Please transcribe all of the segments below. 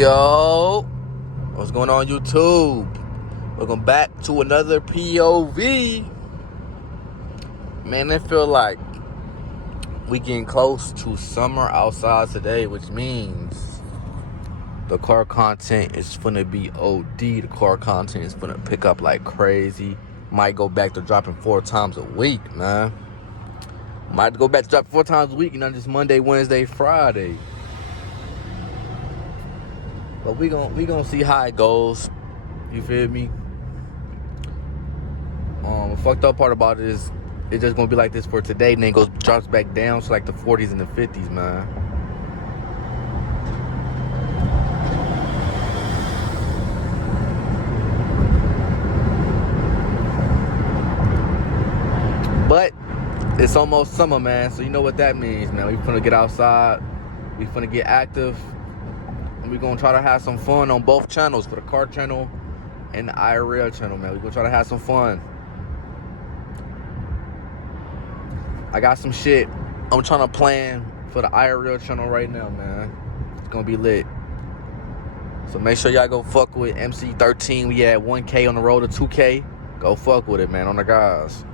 Yo, what's going on YouTube? Welcome back to another POV. Man, I feel like we getting close to summer outside today, which means the car content is finna be OD. The car content is finna pick up like crazy. Might go back to dropping 4 times a week, man. Might go back to dropping 4 times a week, just Monday, Wednesday, Friday. But we gon' see how it goes. You feel me? The fucked up part about it is it's just gonna be like this for today, and then drops back down to like the 40s and the 50s, man. But it's almost summer, man, so you know what that means, man. We finna get outside, we finna get active, and we gonna try to have some fun on both channels, for the car channel and the IRL channel, man. We gonna try to have some fun. I got some shit I'm trying to plan for the IRL channel right now, man. It's gonna be lit. So make sure y'all go fuck with MC13. We at 1K on the road to 2K. Go fuck with it, man, on the guys.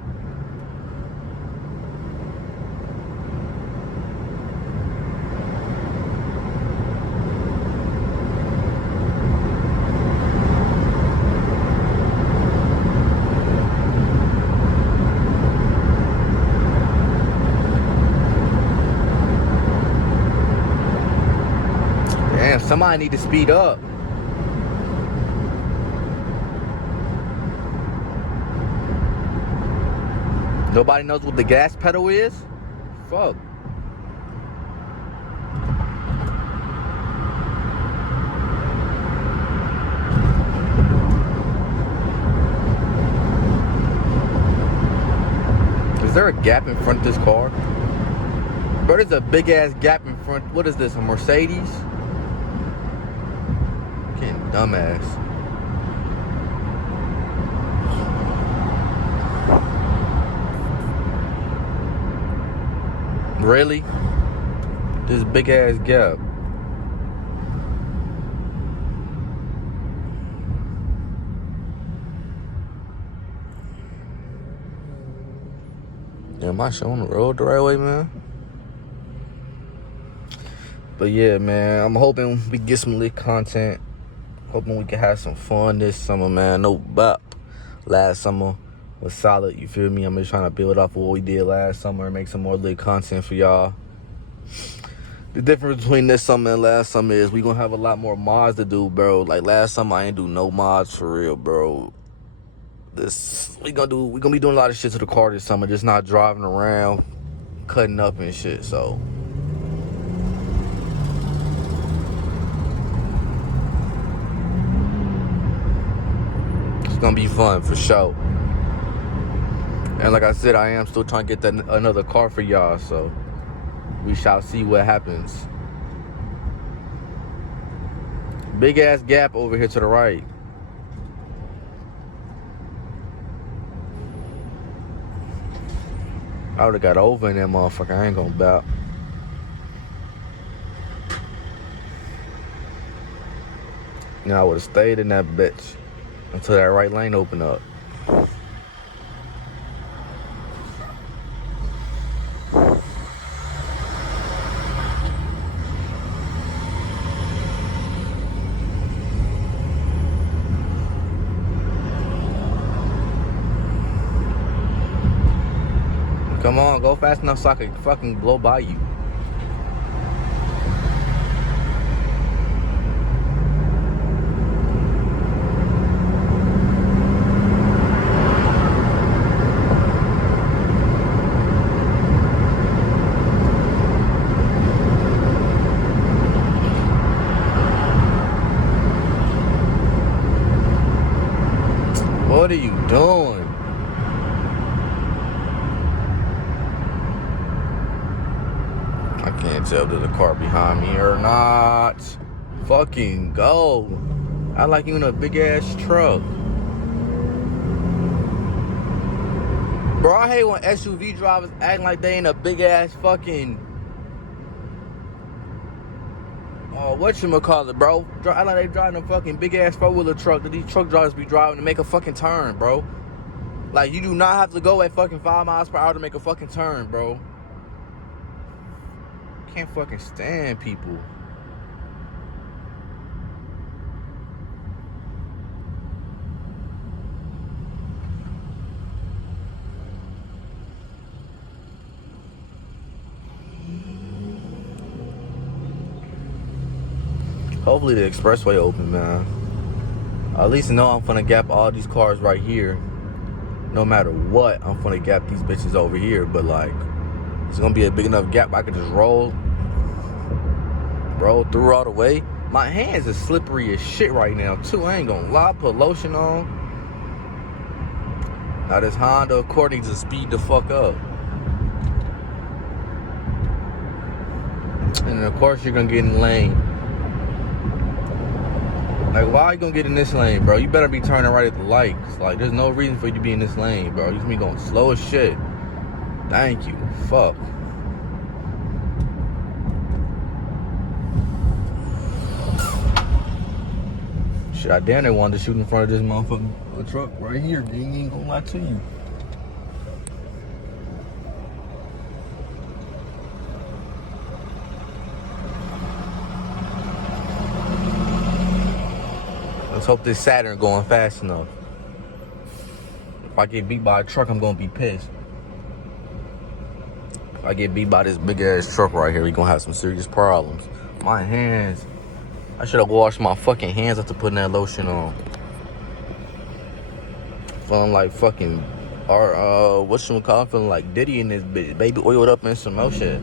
Damn, somebody need to speed up. Nobody knows what the gas pedal is? Fuck. Is there a gap in front of this car? Bro, there's a big ass gap in front. What is this, a Mercedes? Fucking dumbass. Really? This big ass gap. Am I showing the road the right way, man? But yeah, man, I'm hoping we get some lit content. Hoping we can have some fun this summer, man. No bop. Last summer was solid, you feel me? I'm just trying to build off of what we did last summer and make some more lit content for y'all. The difference between this summer and last summer is we gonna have a lot more mods to do, bro. Like last summer, I ain't do no mods for real, bro. We gonna be doing a lot of shit to the car this summer, just not driving around, cutting up and shit, so. It's gonna be fun for sure. And like I said, I am still trying to get another car for y'all, so we shall see what happens. Big ass gap over here to the right. I would've got over in that motherfucker, I ain't gonna bout. Now I would've stayed in that bitch until that right lane opened up. Come on, go fast enough so I can fucking blow by you. What are you doing? I can't tell if there's a car behind me or not. Fucking go. I like you in a big ass truck. Bro, I hate when SUV drivers acting like they in a big ass fucking... whatchamacallit, bro? I like they driving a fucking big ass 4-wheeler truck that these truck drivers be driving to make a fucking turn, bro. Like, you do not have to go at fucking 5 miles per hour to make a fucking turn, bro. Can't fucking stand people. Hopefully the expressway open, man. At least know I'm finna gap all these cars right here. No matter what, I'm finna gap these bitches over here. But like, it's gonna be a big enough gap I can just roll through all the way. My hands are slippery as shit right now too. I ain't gonna lie. Put lotion on. Now this Honda, according to speed the fuck up. And of course you're gonna get in the lane. Like, why are you gonna get in this lane, bro? You better be turning right at the lights. Like, there's no reason for you to be in this lane, bro. You can be going slow as shit. Thank you. Fuck. Shit, I damn near wanted to shoot in front of this motherfucking truck right here. They ain't gonna lie to you. Let's hope this Saturn going fast enough. If I get beat by a truck, I'm gonna be pissed. If I get beat by this big ass truck right here, we gonna have some serious problems. My hands. I should have washed my fucking hands after putting that lotion on. Feeling like fucking, whatchamacallit, feeling like Diddy in this bitch. Baby oiled up in some more shit.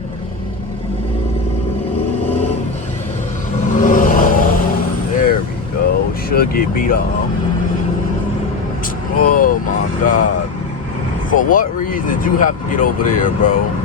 There we go. Should get beat off. Oh my God. For what reason did you have to get over there, bro?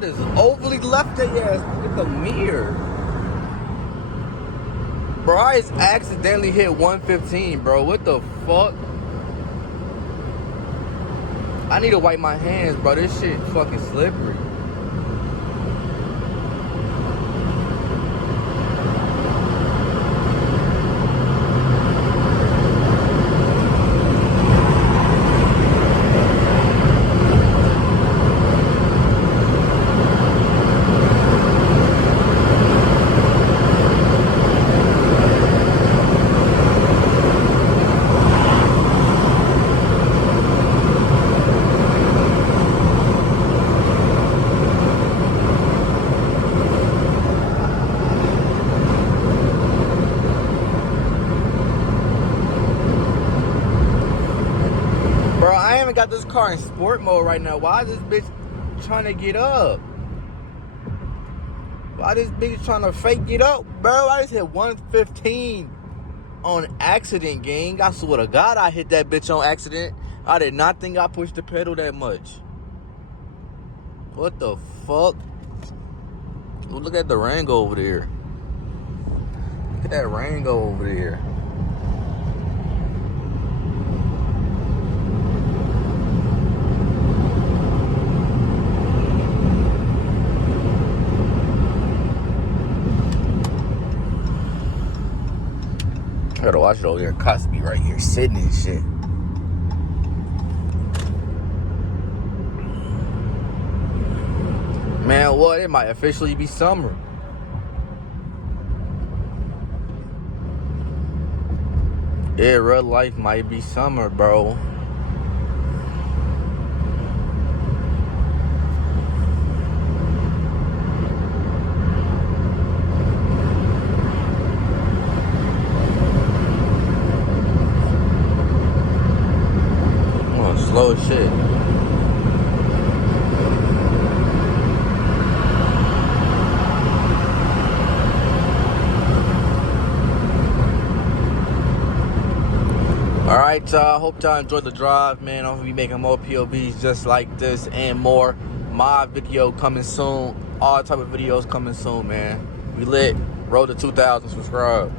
Just overly left their ass with the mirror. Bro, I just accidentally hit 115, bro. What the fuck? I need to wipe my hands, bro. This shit fucking slippery. Got this car in sport mode right now. Why is this bitch trying to get up? Why this bitch trying to fake get up, bro? I just hit 115 on accident, gang. I swear to God, I hit that bitch on accident. I did not think I pushed the pedal that much. What the fuck? Ooh, look at the Rango over there. Look at that Rango over there. I gotta watch it over here. Cosby right here sitting and shit. Man, what? It might officially be summer. Yeah, real life might be summer, bro. shit. Alright, y'all. Hope y'all enjoyed the drive, man. I'm gonna be making more POVs just like this and more. My video coming soon. All type of videos coming soon, man. We lit. Road to 2,000. Subscribe.